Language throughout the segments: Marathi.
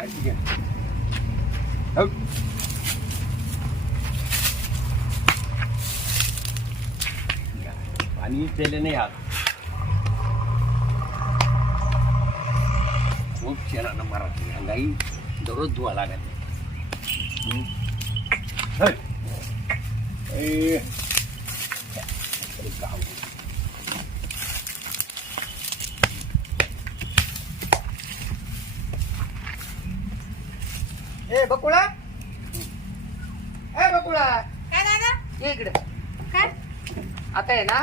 माहिती घ्या हो. पाणी केले नाही आत खूप शेणानं मराठी अंगाई दररोज धुवा लागत हम्म. हे. ए. अरे गाव. ए बकुळा. ए बकुळा. काय दादा? ये इकडे. काय? आता आहे ना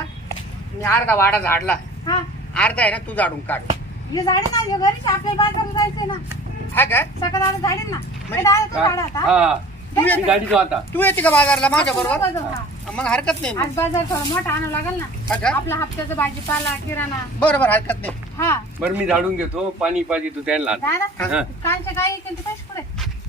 मी अर्धा वाडा झाडला. हा. अर्धा आहे ना तू झाडून काढ. हे झाडे ना हे घरीच आपल्याला बाजारला जायचंय ना. हा का? सकाळ दादा झाडे ना. हे दादा तू झाड आता. हा. तू ये गाडीतो आता. तू येते का बाजारला? माझ्या बरोबर? हा. मग हरकत नाही आज बाजार थोडा मोठा आणावं लागेल हा ना का? आपला हप्त्याचा भाजीपाला किराणा. बरोबर हरकत नाही. हा. बरं मी झाडून घेतो पाणी पाहिजे तू त्यांना दादा हा. कालच्या गाई किती पैसे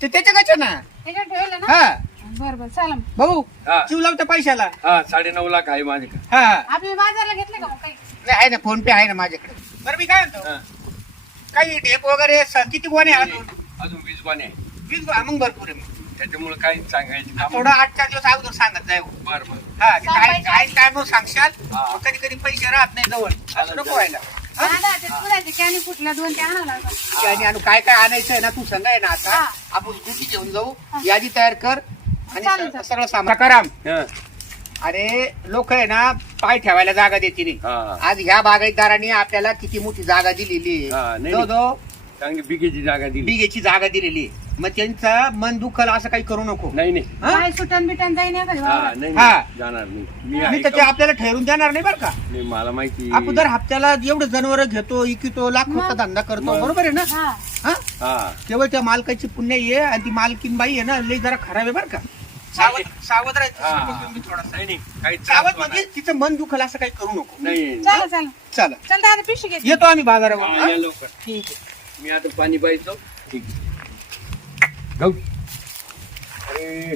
ते त्याच्या कशा ना त्याच्यावर ठेवले ना हा बरं बरं चला मग. भाऊ हा. जीव लावत्या पैशाला हा साडे नऊ लाख आहे माझ्याकडे हा आपल्या बाजारला घेतले का मग काही नाही, आहे ना फोन पे आहे ना माझ्याकडे बरं मी काय म्हणतो हा. काही ढेप वगैरे स- किती गोणे अजून अजून वीस पाणी आहे वीस गो- मग भरपूर आहे मग. त्याच्यामुळे काहीच सांगायचं काम थोडं आठ चार दिवस अगोदर सांगत जाय हो. बर बर हा ते काय सांगायचं. काय काय मग सांगशाल हा. कधी कधी पैसे राहत नाही जवळ असं नको. व्हायला हा? दादा ते पुराचे कॅनी फुटल्या दोन ते आणावं लागलं आणि आणि काय काय आणायचं आहे ना तू सांगाय ना आता हा. आपण स्कूटी घेऊन जाऊ. यादी तयार कर आणि स-. सगळं सामान सकाराम हा अरे लोक आहे ना पाय ठेवायला जागा देते नाही हा. आज ह्या बागायतदारांनी आपल्याला किती मोठी जागा दिलेली हा, आहे नाही, जो जो चांगली बिगेची जागा दिली बिघेची जागा दिलेली आहे. मग त्यांचं मन दुखल असं काही करू नको नाही नाही हा? काय सुटन बिटन जाईन एखादी हा, वावरात. नाही हा. नाही, जाणार नाही मी मी आहे त्याचे का? आपल्याला ठरवून देणार नाही बरं का नाही, मला माहिती आपण दर हप्त्याला एवढं जनावर घेतो इकितो लाखोचा मग. धंदा करतो मग. बरोबर आहे ना हा हा हा. केवळ त्या मालकाची पुण्य आहे आणि ती मालकीन बाई आहे ना लई जरा खराब आहे बरं का. सावध सावध हा. राहायचं तुम्ही थोडासा. सावध म्हणजे तिचं मन दुखल असं काही करू नको. नाही. चला चला. चला. चल दादा पिशवी घे. येतो आम्ही बाजारावर. हा? या लवकर. ठीक आहे. मी आता पाणी पाहिजे. ठीक आहे. जाऊ. अरे.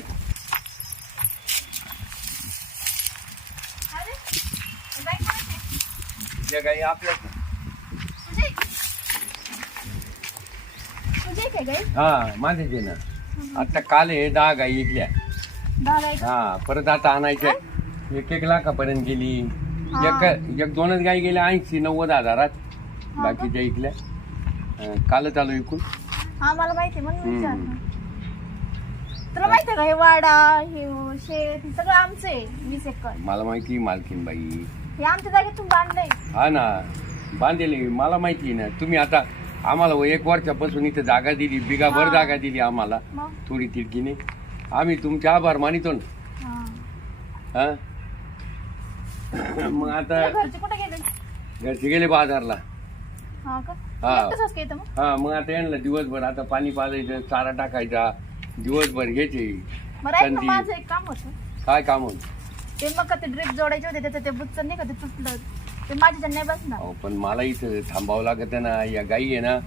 बाई काही आपल्या काय? हा आहे ना. आता काल आहे दहा इकल्या दादा एक- हा परत आता आणायच्या एक एक लाखापर्यंत गेली. हा. एक एक दोनच गाई गेल्या ऐंशी नव्वद हजारात. हा बाकीच्या इकल्या अं, कालच आलो इकून हा मला माहिती म्हणून हम्म. विचारलं. तुला माहिती आहे का हे वाडा हे शेत हे सगळं आमचं आहे वीस एकर. मला माहिती मालकीन बाई. हे आमच्या जागेतून बांधलंय. हा ना. बांधलेली मला माहिती आहे ना. तुम्ही आता आम्हाला एक वर्षापासून इथे जागा दिली बिगाभर. जागा दिली आम्हाला. थोडी तिरकीने आम्ही तुमचे आभार मानितो ना. हा. हा? मग आता घरचे कुठे गेले? बाजारला. हा का? हा. मग? हा आता यांना दिवसभर आता पाणी पाजायचं चारा टाकायचा दिवसभर घ्यायचे. काय काम होत? ते मग का ते ड्रिप जोडायचे होते त्याचं ते बुच्चन नाही का ते तुटलं. ते माझ्या नाही बसणार. अहो पण मला इथं थांबावं लागत ना या गाई आहे ना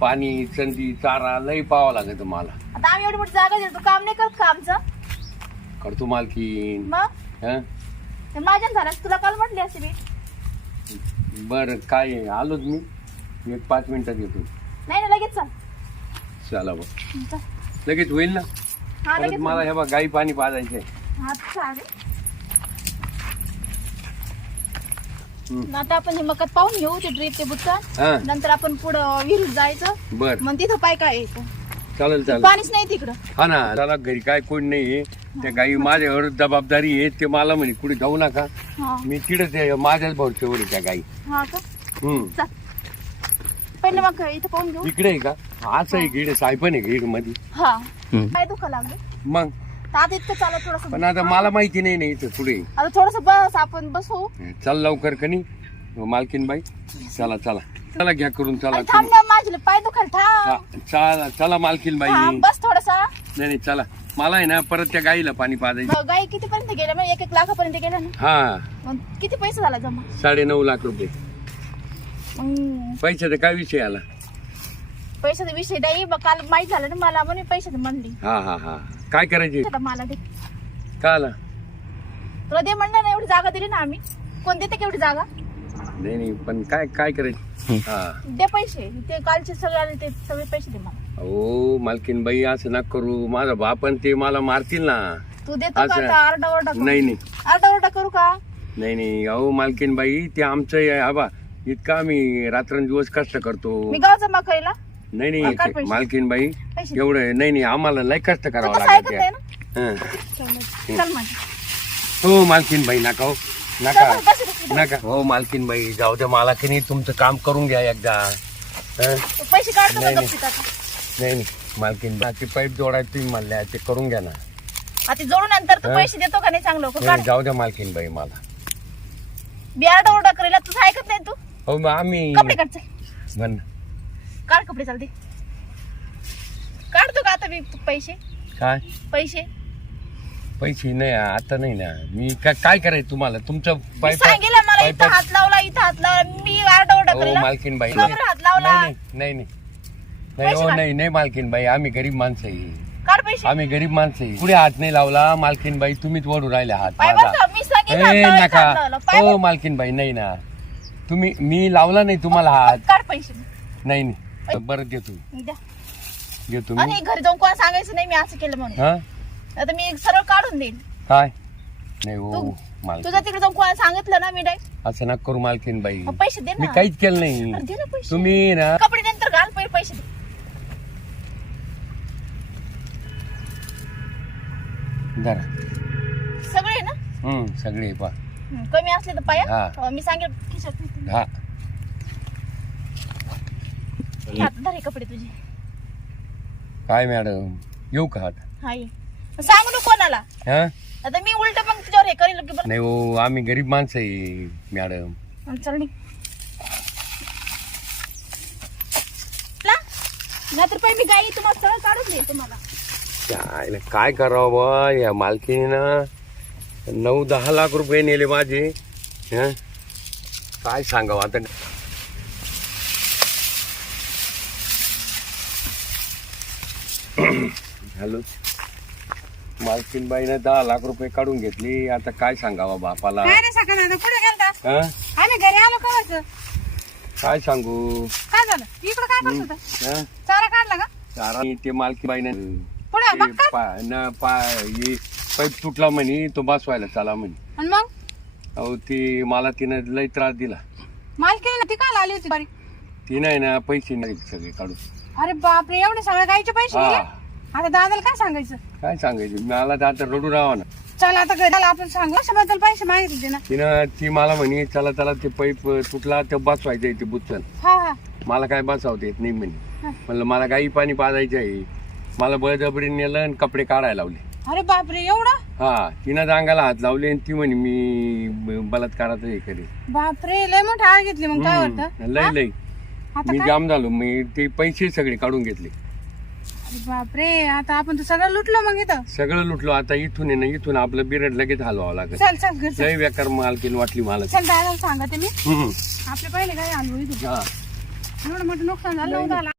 पाणी संधी चारा लई पाहावं लागत मला. आता आम्ही एवढी मोठी जागा दिली तू काम नाही करत का आमचं? करतो मालकीन मग? हा? ते माझ्या झालं तुला काल म्हटली असे मी. बर काय आहे, आलोच मी. एक पाच मिनिटात येतो. नाही ना लगेच चल. चला बघ चल. लगेच होईल ना? हा परत लगेच मला हे बघ गाई पाणी पाजायचंय. हा चालेल. आता आपण हे मकत पाहून घेऊ ते ड्रीप ते हा. नंतर आपण पुढं विहिरीत जायचं. बर. मग तिथं पाय काय यायचं चालेल चालेल. पाणीच नाही तिकडं. हा ना त्याला घरी काय कोण नाही त्या गाई माझ्यावर जबाबदारी आहे. ते मला म्हणे कुठे जाऊ नका. हा. मी आहे, माझ्याच भरच्यावर आहे त्या गाई. हा का? हम्म. चल. पहिले मग इथं पाहून घेऊ. इकडे आहे का? असं आहे इकडे सायपण आहे का इकडे मध्ये हा. काय दुखा लागले? मग? आता इतकं चालत थोडस पण आता मला माहिती नाही ना इथं पुढे. आता थोडस बस आपण बसू. चल लवकर कनी. मालकीन बाई चला चला. चला घ्या करून चला थांब ना माझे पाय दुखाल हा, थांब चला चला मालकीन बाई थांब नाही बस थोडसा. नाही चला. मला आहे ना परत त्या गाईला पाणी पाजायचं. गाई किती पर्यंत गेल्या एक एक लाखापर्यंत गेल्या ना? हा. मग किती पैसे झाला जमा? साडे नऊ लाख रुपये. मग पैशाचा काय विषय आला? पैशाचा विषय नाही मग काल माहीत झालं ना मला म्हणून पैशाचं म्हणली. हा हा हा. काय करायचे? आता मला दे. का आला तुला दे म्हणलं ना एवढी जागा दिली ना आम्ही. कोण देते केवढी जागा? नाही नाही पण काय काय करायचं? हा. दे पैसे. ते कालचे सगळे आले ते सगळे पैसे दे मला. हो मालकीन बाई असं ना करू. माझा बाप आणि ते मला मारतील ना. तू देतो का असं- आता आरडा ओरडा करू? नाही नाही. आरडा ओरडा करू का? नाही नाही. अहो मालकीन बाई ते आमचं आहे. आबा इतका आम्ही रात्रंदिवस कष्ट करतो. मी गाव जमा करायला नाही नाही पैसे? मालकीन बाई एवढं नाही नाही आम्हाला लय कष्ट तू करावं ऐकत लागत ना? हं. चल मग. हो. मालकीन बाई नका हो. नका. बस, बस. नका. हो मालकीन बाई जाऊ द्या मला की नाही तुमचं काम करून घ्या एकदा. हं? तू पैसे काढतो नाही, नाही. आता? नाही नाही. मालकीन बाई ते पाईप जोडायचं तुम्ही म्हणल्या ते करून घ्या ना. आता जोडून नंतर तू हा? पैसे देतो का नाही चांगलं? काढ जाऊ द्या मालकीन बाई मला. मी आरडा ओरडा करायला तुझं ऐकत नाही तू? हो मग आम्ही कपडे काढ चल. म्हण काढ कपडे चालते काढतो का आता मी पैसे? काय? पैसे? पैसे नाही आता नाही ना. मी काय काय करायचं तुम्हाला? तुमचं मी पाईप सांगेल मला इथं हात लावला इथं हात लावला. मी मालकीन बाई नाही हात लावला. नाही नाही नाही. नाही पैसे हो काढ. नाही नाही मालकीन बाई आम्ही गरीब माणसं आहे. काढ पैसे. आम्ही गरीब माणसं आहे. पुढे हात नाही लावला? मालकीन बाई तुम्हीच ओढू राहिले हात पाय माझा. मी नका. पाय हो. मालकीन बाई नाही ना. तुम्ही मी लावला नाही तुम्हाला हात. काढ पैसे. नाही नाही. बरं देतो. द्या. देतो मी. आणि घरी जाऊन कोणा सांगायचं नाही मी असं केलं म्हणून. हा? आता मी सरळ काढून देईन. काय? नाही हो तू- मालकीन तुझ्या तिकडे जाऊन कोणा सांगितलं ना मी डायरेक्ट असं नका करू मालकीन बाई. मग पैसे दे मी ना. काहीच केलं नाही. अरे दे ना पैसे. तुम्ही ना कपडे नंतर घाल पहिले पैसे दे. धरा. सगळे ना? हम्म सगळे पा हं, कमी असले तर पाया. हा. अं, मी सांगेल खिशात. ठेवते. हा. धर कपडे तुझे. काय मॅडम? येऊ का ये सांगू नको कोणाला. हा? आता मी उलट मग तुझ्यावर हे करेल की बरं. नाही हो आम्ही गरीब माणसं आहे मॅडम. हं, चल निघ. ला? नाहीतर पहिले मी गाई तुम्हाला सरळ काढून दे तुम्हाला. काय काय करावं बा या मालकीनं नऊ दहा लाख रुपये नेले माझे. हं? काय सांगावं आता? हॅलो मालकीनबाईनं दहा लाख रुपये काढून घेतली. आता काय सांगावं बापाला? काय रे सकाळ दादा कुठे गेलता? हं? आम्ही घरी आलो कवाच काय सांगू? काय झालं? इकडं काय करत होता? हं? चारा काढला का? चारा ते मालकीबाईनं पुढे ते बघ का? पा- न पा हे पाईप तुटला म्हणे तो बसवायला चला म्हणे. आणि मग? अहो ती मला तिनं लय त्रास दिला. मालकीने ती काल आली होती बरी. ती नाही ना पैसे नाही सगळे काढून. अरे बापरे एवढे सगळे गायचे पैसे हा. आता दादाला काय सांगायचं? काय सांगायचं? मला तर आता रडू राहा ना. चल आता घरी आपण सांगू कशाबद्दल पैसे मागितले ना? तिनं ती मला म्हणे चला चला ते पाईप तुटला ते बसवायचं ते बुच्चन हा हा. मला काय बसवता येत नाही म्हणे. म्हणलं मला गाई पाणी पाजायचं आहे. मला बळजबरी नेलं आणि कपडे काढायला लावले. अरे बापरे एवढं? हा तिनं अंगाला हात लावले आणि ती म्हणे मी ब- बलात्काराचं हे करेल. बापरे लय मोठा आळ घेतली मग काय. वाटतं? लय लय. आता मी काय? जाम झालो. मी ते पैसे सगळे काढून घेतले. अरे बापरे आता आपण तर सगळं लुटलो मग इथं. सगळं लुटलो. आता इथून आहे ना इथून आपलं बिरड लगेच हलवावं लागेल. चल चल घर चल. लय बेकार मालकीन वाटली मला. चल दादाला सांगा ते मी. हम्म. आपले पहिले काय आलो इथून? हा. एवढं मोठं नुकसान झालं नव्हतं आला